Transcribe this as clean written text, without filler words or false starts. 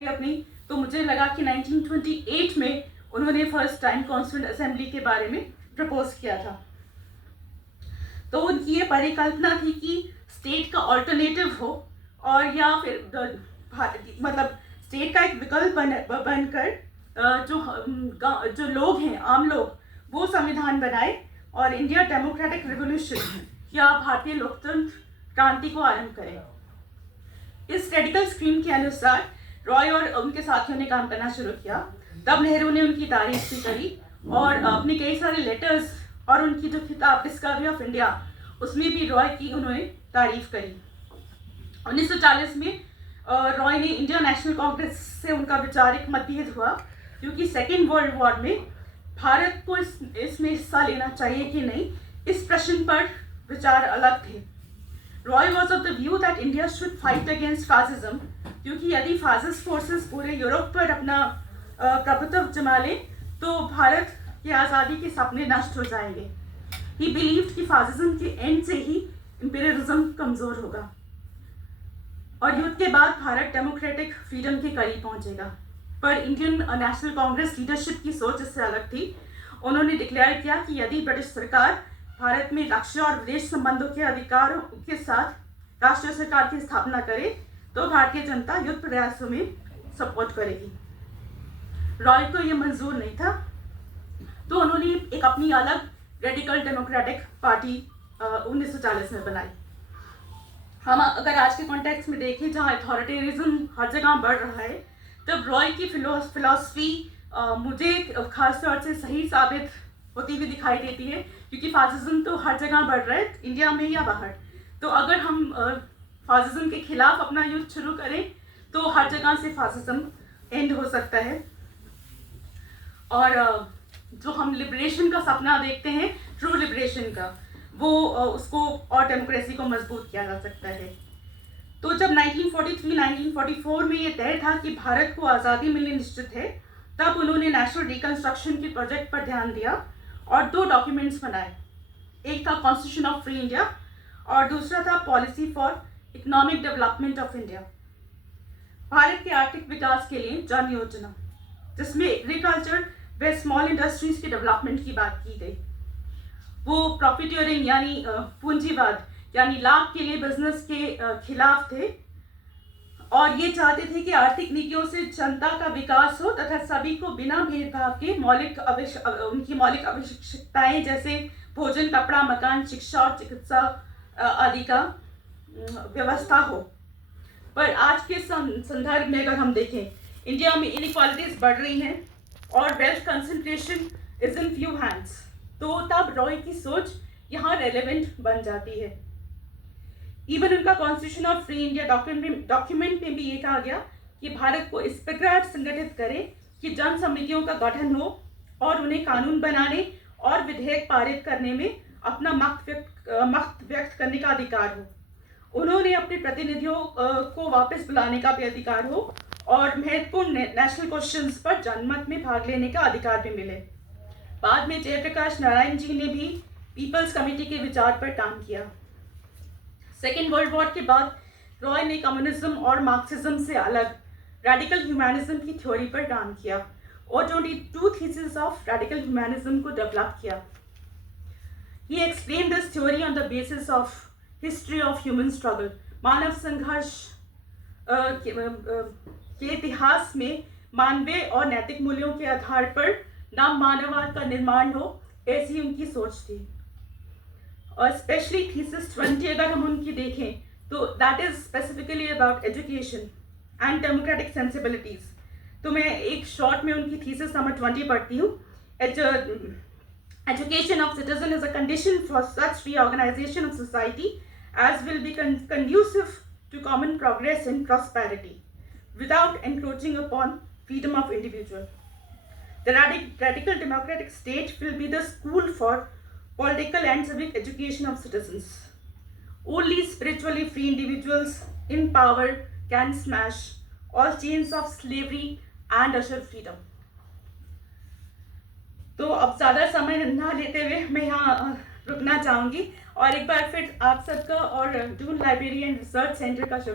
अपनी, तो मुझे लगा कि 1928 में उन्होंने फर्स्ट टाइम कॉन्स्टिट्यूंट असेंबली के बारे में प्रपोज किया था। तो उनकी ये परिकल्पना थी कि स्टेट का ऑल्टरनेटिव हो और या फिर मतलब स्टेट का एक विकल्प बनकर जो लोग हैं, आम लोग, वो संविधान बनाए और इंडिया डेमोक्रेटिक रिवोल्यूशन या भारतीय लोकतंत्र क्रांति को आरंभ करें। इस रेडिकल स्कीम के अनुसार रॉय और उनके साथियों ने काम करना शुरू किया। तब नेहरू ने उनकी तारीफ भी करी और अपने कई सारे लेटर्स और उनकी जो किताब डिस्कवरी ऑफ इंडिया, उसमें भी रॉय की उन्होंने तारीफ करी। 1940 में रॉय ने इंडियन नेशनल कांग्रेस से उनका वैचारिक मतभेद हुआ, क्योंकि सेकेंड वर्ल्ड वॉर में भारत को इसमें हिस्सा लेना चाहिए कि नहीं, इस प्रश्न पर विचार अलग थे। Roy was of the view that India should fight against fascism, क्योंकि यदि फासिस्ट फोर्सेस पूरे यूरोप पर अपना प्रभुत्व जमा लें तो भारत की आज़ादी के सपने नष्ट हो जाएंगे। ही बिलीव्ड कि फासिज्म के एंड से ही इंपीरियलिज्म कमज़ोर होगा और युद्ध के बाद भारत डेमोक्रेटिक फ्रीडम के करीब पहुंचेगा। पर इंडियन नेशनल कांग्रेस लीडरशिप की सोच इससे अलग थी। उन्होंने डिक्लेयर किया कि यदि ब्रिटिश सरकार भारत में रक्षा और विदेश संबंधों के अधिकारों के साथ राष्ट्रीय सरकार की स्थापना करे तो भारतीय जनता युद्ध प्रयासों में सपोर्ट करेगी। रॉय को यह मंजूर नहीं था, तो उन्होंने एक अपनी अलग रेडिकल डेमोक्रेटिक पार्टी 1940 में बनाई। हम अगर आज के कॉन्टेक्स्ट में देखें, जहाँ अथॉरिटेरिज्म हर जगह बढ़ रहा है, तब रॉय की फिलॉसफी मुझे खास तौर से सही साबित होती हुई दिखाई देती है, क्योंकि फासिज्म तो हर जगह बढ़ रहा है, इंडिया में या बाहर। तो अगर हम फासिज्म के खिलाफ अपना युद्ध शुरू करें तो हर जगह से फासिज्म एंड हो सकता है। और जो हम लिबरेशन का सपना देखते हैं, ट्रू लिबरेशन का, वो उसको और डेमोक्रेसी को मजबूत किया जा सकता है। तो जब 1943-1944 में ये तय था कि भारत को आज़ादी मिलनी निश्चित है, तब उन्होंने नेशनल रिकंस्ट्रक्शन के प्रोजेक्ट पर ध्यान दिया और 2 डॉक्यूमेंट्स बनाए। एक था कॉन्स्टिट्यूशन ऑफ फ्री इंडिया और दूसरा था policy for economic development of India, Bharat के आर्थिक विकास के लिए जन योजना, जिसमें एग्रीकल्चर व स्मॉल इंडस्ट्रीज के डेवलपमेंट की बात की गई। वो प्रॉफिटियरिंग यानी पूंजीवाद यानी लाभ के लिए बिजनेस के खिलाफ थे और ये चाहते थे कि आर्थिक नीतियों से जनता का विकास हो तथा सभी को बिना भेदभाव के उनकी मौलिक आवश्यकताएं जैसे भोजन, कपड़ा, मकान, शिक्षा और चिकित्सा आदि का व्यवस्था हो। पर आज के संदर्भ में अगर हम देखें, इंडिया में इनइक्वालिटीज बढ़ रही हैं और wealth concentration is in few hands, तो तब रॉय की सोच यहाँ रेलेवेंट बन जाती है। इवन उनका constitution of free India document में भी ये कहा गया कि भारत को इस प्रकार संगठित करे कि जन समितियों का गठन हो और उन्हें कानून बनाने और विधेयक पारित करने में अपना मत व्यक्त करने का अधिकार हो। उन्होंने अपने प्रतिनिधियों को वापस बुलाने का भी अधिकार हो और महत्वपूर्ण नेशनल क्वेश्चंस पर जनमत में भाग लेने का अधिकार भी मिले। बाद में जयप्रकाश नारायण जी ने भी पीपल्स कमेटी के विचार पर काम किया। सेकेंड वर्ल्ड वॉर के बाद रॉय ने कम्युनिज्म और मार्क्सिज्म से अलग रेडिकल ह्यूमैनिज्म की थ्योरी पर काम किया और 22 थीसिस ऑफ रेडिकल ह्यूमैनिज्म को डेवलप किया। He explained this theory on the basis of history of human struggle. मानव संघर्ष के इतिहास में मानवीय और नैतिक मूल्यों के आधार पर नव मानववाद का निर्माण हो, ऐसी उनकी सोच थी। और स्पेशली थीसिस 20 अगर हम उनकी देखें तो that is specifically about education and democratic sensibilities. तो मैं एक शॉर्ट में उनकी थीसिस नंबर 20 पढ़ती हूँ। Education of citizen is a condition for such reorganization of society as will be conducive to common progress and prosperity without encroaching upon freedom of individual. The radical democratic state will be the school for political and civic education of citizens. Only spiritually free individuals in power can smash all chains of slavery and assure freedom. तो अब ज़्यादा समय ना लेते हुए मैं यहाँ रुकना चाहूँगी और एक बार फिर आप सबका और जून लाइब्रेरी एंड रिसर्च सेंटर का